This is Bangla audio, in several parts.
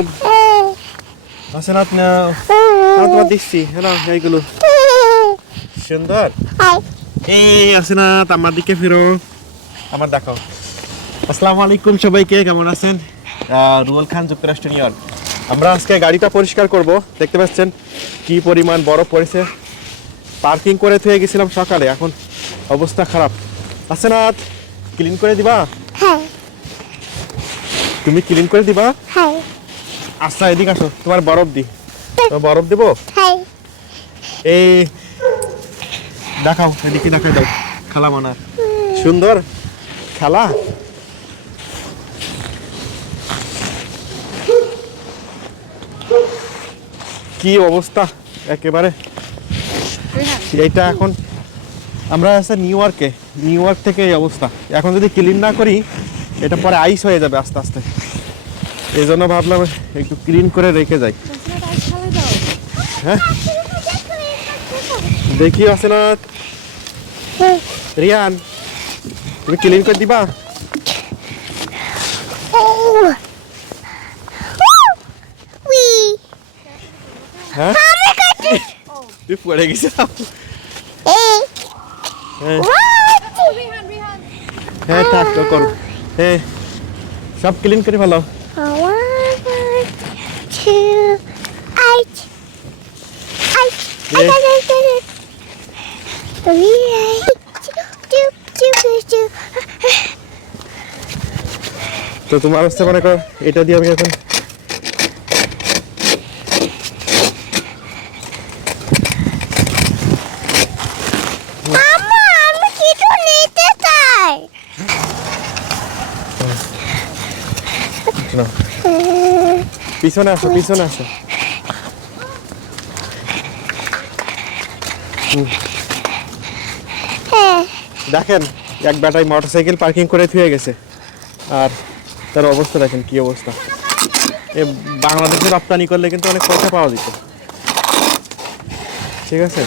সব হাসনাত না তোমার দিচ্ছি হ্যালো এইগুলো সুন্দর এই হাসনাত আমার দিকে ফিরো আমার দেখাও আসসালামু আলাইকুম সবাইকে কেমন আছেন? রুয়েল খান যুক্তরাষ্ট্র নিউ ইয়র্ক। আমরা আজকে গাড়িটা পরিষ্কার করব দেখতে পাচ্ছেন? কি পরিমাণ বরফ পড়েছে। পার্কিং করে থুয়ে গেছিলাম সকালে এখন অবস্থা খারাপ। হাসনাত ক্লিন করে দিবা? হ্যাঁ। তুমি ক্লিন করে দিবা? হ্যাঁ। আচ্ছা এদিকে আসো তোমার বরফ দি। তোমার বরফ দেবো? এই দেখাও এদিকে দেখাই দাও খেলা মানার। সুন্দর খেলা? কি অবস্থা একেবারে? এইটা এখন আমরা আছে নিউ ইয়র্কে নিউ ইয়র্ক থেকে এই অবস্থা। এখন যদি ক্লিন না করি এটা পরে আইস হয়ে যাবে আস্তে আস্তে। এই জন্য ভাবলাম একটু ক্লিন করে রেখে যাই। হ্যাঁ? দেখি আছে না রিয়ান, তুমি ক্লিন করে দিবা? উই হ্যাঁ? তুই পড়ে গেছিস। এই হ্যাঁ হোয়াট হ্যাঁ থাক, তো করো। হ্যাঁ সব ক্লিন করে ফেলো। one two eight eight eight eight eight eight three eight two two two two তো তোমার হচ্ছে মনে করো এটা দিয়ে আমি এখন আম্মা আমি কিছু নিতে চাই না পিছনে আসো পিছনে আসো। দেখেন এক বেটায় মোটরসাইকেল পার্কিং করে থুয়ে গেছে। আর তার অবস্থা দেখেন কি অবস্থা। এ বাংলাদেশে রপ্তানি করলে কিন্তু অনেক পয়সা পাওয়া যেত। ঠিক আছে?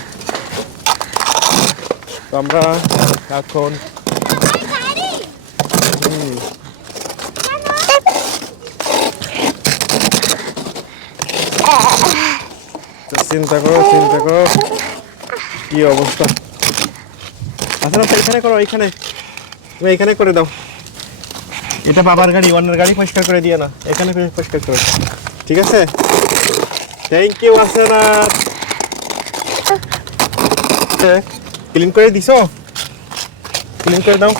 তো আমরা এখন হুম, তো চিন্তা করো চিন্তা করো। কি অবস্থা? আচ্ছা তো এখানে করো, এখানে। তুমি এখানে করে দাও। এটা বাবার গাড়ি, অন্যের গাড়ি পরিষ্কার করে দিয়ে না। এখানে পরিষ্কার করো। ঠিক আছে? থ্যাংক ইউ আসনা ক্লিন করে দিছো? ক্লিন করে দাও।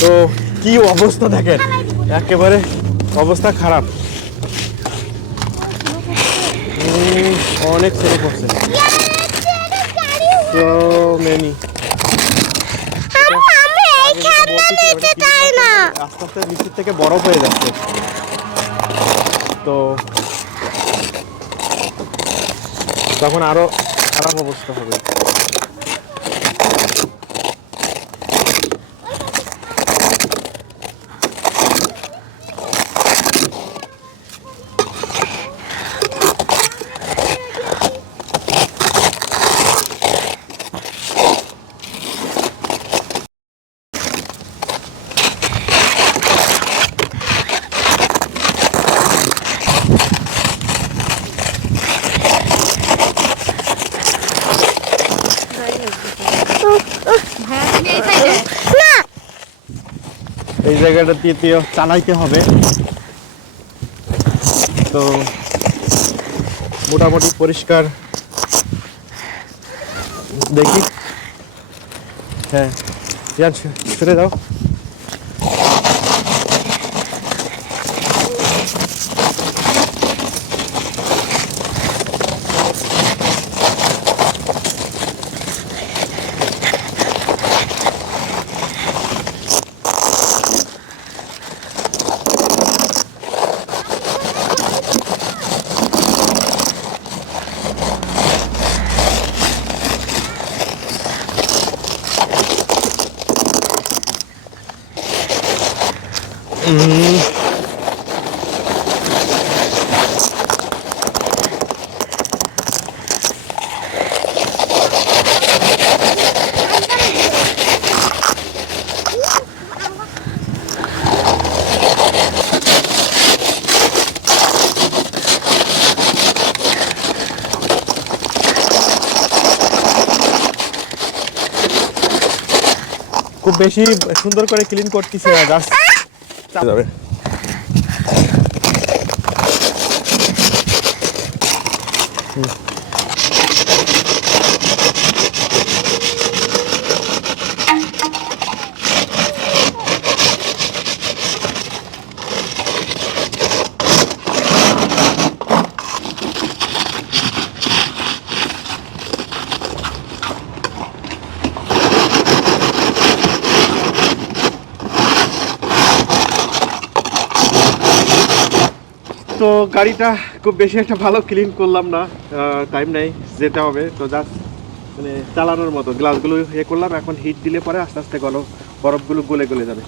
তো কি অবস্থা দেখেন? একেবারে অবস্থা খারাপ। অনেক ছেলে পড়ছে তো মেনি। আস্তে আস্তে নিচের থেকে বরফ হয়ে যাচ্ছে। তো তখন আরও খারাপ অবস্থা হবে না এই জায়গাটা দিয়ে চালাইতে হবে। তো মোটামুটি পরিষ্কার। দেখি। হ্যাঁ। সরে দাও। খুব বেশি সুন্দর করে ক্লিন করতেছি না যাবে তো গাড়িটা খুব বেশি একটা ভালো ক্লিন করলাম না টাইম নেই, যেতে হবে। তো জাস্ট মানে চালানোর মতো গ্লাসগুলো ইয়ে করলাম, এখন হিট দিলে পরে আস্তে আস্তে গলো বরফগুলো গলে গলে যাবে।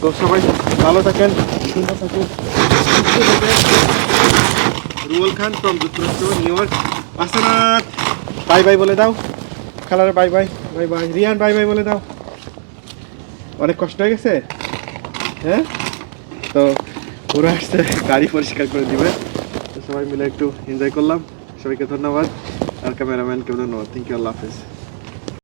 তো সবাই ভালো থাকেন থাকুন। রুয়েল খান ফ্রম যুক্তরাষ্ট্র নিউ ইয়র্ক আসানাথ বাই বাই বলে দাও। খালার bye bye bye bye Riyan bye bye বলে দাও। অনেক কষ্ট হয়ে গেছে? হ্যাঁ? তো ওরা আসতে গাড়ি পরিষ্কার করে দিবে। সবাই মিলে একটু এনজয় করলাম। সবাইকে ধন্যবাদ। আর ক্যামেরাম্যানকে ধন্যবাদ। থ্যাংক ইউ আল্লাহ হাফেজ।